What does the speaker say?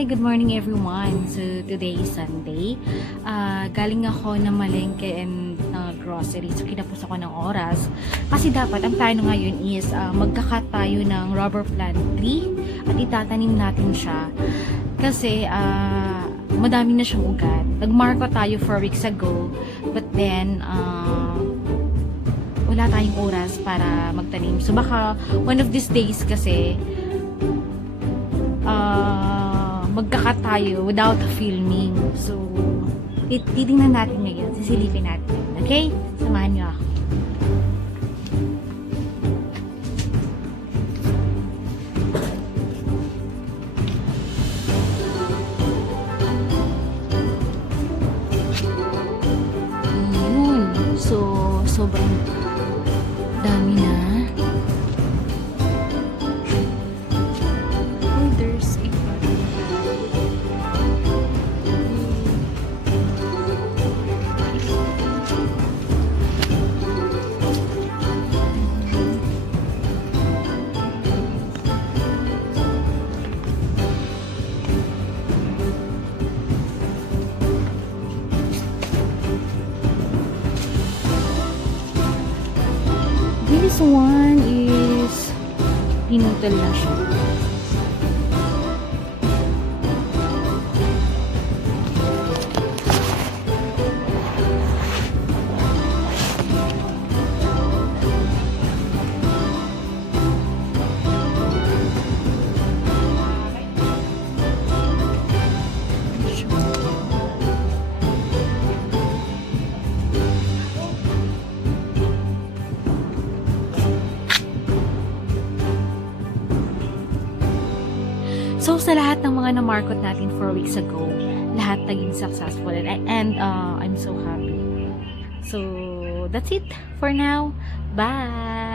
Hi! Good morning everyone! So, today is Sunday. Galing ako na malengke and grocery. So, kinapos ako ng oras. Kasi dapat, ang plano ngayon is magkakat tayo ng rubber plant tree at itatanim natin siya. Kasi, madami na siyang ugat. Nagmarko tayo 4 weeks ago. But then, wala tayong oras para magtanim. So, baka one of these days kasi, magkakat tayo without filming. So, titingnan natin ngayon. Sisilipin natin. Okay? Samahan niyo ako. Yun. So, sobrang dami na. This one is pinutol na siya. So, sa lahat ng mga na-market natin 4 weeks ago, lahat naging successful and I'm so happy. So, that's it for now. Bye!